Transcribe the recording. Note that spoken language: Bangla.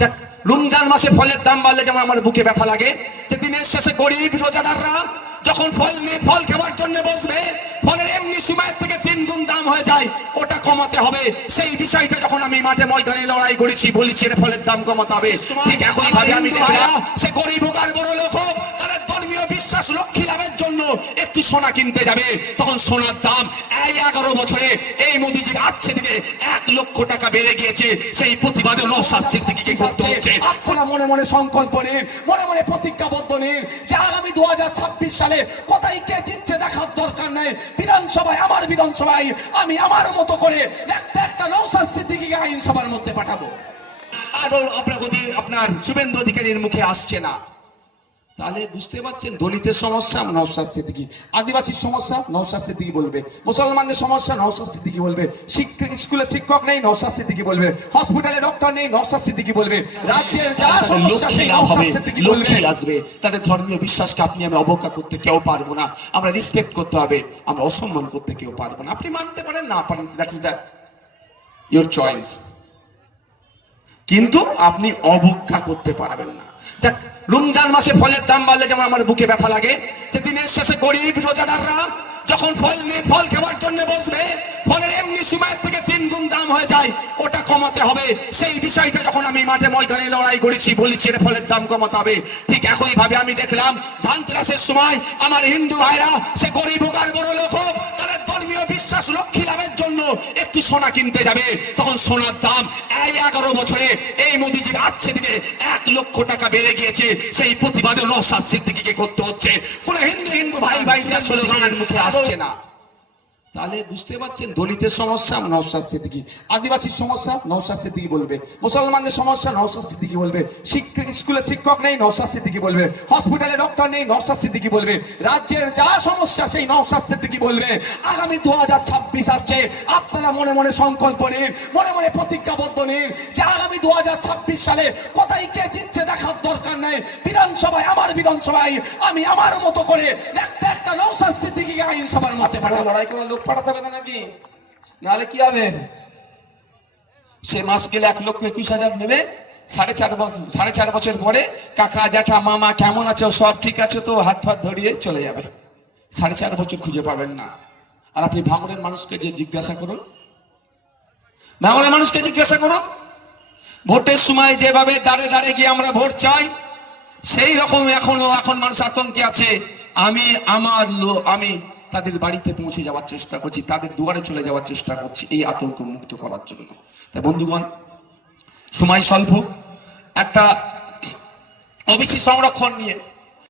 যাক রমজান মাসে ফলের দাম বাড়লে যেমন আমার বুকে ব্যথা লাগে যে দিনের শেষে গরিব রোজাদাররা যখন ফল নিয়ে ফল খেবার জন্য বসবে ফলের এমনি সময়ের থেকে তিন গুণ দাম হয়ে যায় ওটা কমাতে হবে। সেই বিষয়টা যখন আমি মাঠে ময়দানে লড়াই করেছি বলেছি এটা ফলের দাম কমাতে হবে। ঠিক একই ভাবে আমি সে গরিব হোক সোনা কিনতে যাবে তখন সোনার দাম এই এগারো বছরে এই মোদিজির আচ্ছে দিনে এক লক্ষ টাকা বেড়ে গিয়েছে। সেই প্রতিবাদে নৌসাদ সিদ্দিকিকে করতে হচ্ছে। আপনারা মনে মনে সংকল্প নিন মনে মনে প্রতিজ্ঞাবদ্ধ নিন যে আগামী দুহাজার ছাব্বিশ সালে কোথায় কে জিতছে দেখার দরকার নেই বিধানসভায় আমার বিধানসভায় আমি আমার মতো করে একটা একটা নৌসাদ সিদ্দিকিকে আইনসভার মধ্যে পাঠাবো। আর আপনার আপনার শুভেন্দু অধিকারীর মুখে আসছে না। তাহলে বুঝতে পারছেন দলিতের সমস্যা নওশাদ সিদ্দিকি। আদিবাসীর সমস্যা নওশাদ সিদ্দিকি বলবে। মুসলমানদের সমস্যা নওশাদ সিদ্দিকি বলবে। শিক্ষক স্কুলে শিক্ষক নেই নওশাদ সিদ্দিকি বলবে। হসপিটালে ডক্টর নেই নওশাদ সিদ্দিকি বলবে। রাজ্যের যা সমস্যা লক্ষ্মী আসবে। তাদের ধর্মীয় বিশ্বাসকে আপনি আমি অবজ্ঞা করতে কেউ পারব না। আমরা রেসপেক্ট করতে হবে আমরা অসম্মান করতে কেউ পারব না। আপনি মানতে পারেন না পারেন that is the your choice কিন্তু আপনি অবজ্ঞা করতে পারবেন না। যাক, রমজান মাসে ফলের দাম বাড়লে যেমন আমার বুকে ব্যথা লাগে, যে দিনের শেষে গরিব রোজাদাররা যখন ফল নিয়ে ফল খাবার জন্য বসবে, ফলের এমনি সময়ের থেকে তিন গুণ দাম হয়ে যায়, ওটা কমাতে হবে। সেই বিষয়টা যখন আমি মাঠে ময়দানে লড়াই করেছি, বলেছি এটা ফলের দাম কমাতে হবে। ঠিক একই ভাবে আমি দেখলাম ধানতেরাসের সময় আমার হিন্দু ভাইরা, সে গরিব হোক আর বড় লোক হোক একটু সোনা কিনতে যাবে, তখন সোনার দাম এই এগারো বছরে এই মোদিজির আচ্ছে দিনে এক লক্ষ টাকা বেড়ে গিয়েছে। সেই প্রতিবাদে নৌসাদ সিদ্দিকিকে করতে হচ্ছে। কোন হিন্দু হিন্দু ভাই ভাই স্লোগান মুখে আসছে না। তাহলে বুঝতে পারছেন, দলিতের সমস্যা নওশাদ সিদ্দিকি। আদিবাসীর সমস্যা নওশাদ সিদ্দিকি বলবে। মুসলমানদের সমস্যা নওশাদ সিদ্দিকি বলবে। শিক্ষক, স্কুলে শিক্ষক নেই নওশাদ সিদ্দিকি বলবে। হসপিটালে ডক্টর নেই নওশাদ সিদ্দিকি বলবে। রাজ্যের যা সমস্যা, সেই নওশাদ সিদ্দিকি বলবে। আগামী দু হাজার ছাব্বিশ আসছে। আপনারা মনে মনে সংকল্প নিন, মনে মনে প্রতিজ্ঞাবদ্ধ নিন যে আগামী দু হাজার ছাব্বিশ সালে কোথায় কে জিতছে দেখার দরকার নেই। বিধানসভায়, আমার বিধানসভায়, আমি আমার মতো করে একটা একটা নৌসাদ সিদ্দিকিকে আইনসভার মধ্যে পাঠাবো লড়াই করার লোক পাঠাতে হবে নাকি? নাহলে কি হবে? সে মাস গেলে এক লক্ষ একুশ হাজার নেবে, সাড়ে চার বছর সাড়ে চার বছর পরে কাকা, জ্যাঠা, মামা, কেমন আছো, সব ঠিক আছে তো? হাত ফাত ধরিয়ে চলে যাবে। সাড়ে চার বছর খুঁজে পাবেন না। আর আপনি ভাঙনের মানুষকে যে জিজ্ঞাসা করুন। ভাঙনের মানুষকে জিজ্ঞাসা করুন। ভোটের সময় যেভাবে দাঁড়ে দাঁড়ে গিয়ে আমরা ভোট চাই, সেই রকম এখনও এখন মানুষ আতঙ্কে আছে। আমি আমার আমি তাদের বাড়িতে পৌঁছে যাওয়ার চেষ্টা করছি তাদের দুয়ারে চলে যাওয়ার চেষ্টা করছি এই আতঙ্ক মুক্ত করার জন্য তাই বন্ধুগণ সময় স্বল্প একটা ওবিসি সংরক্ষণ নিয়ে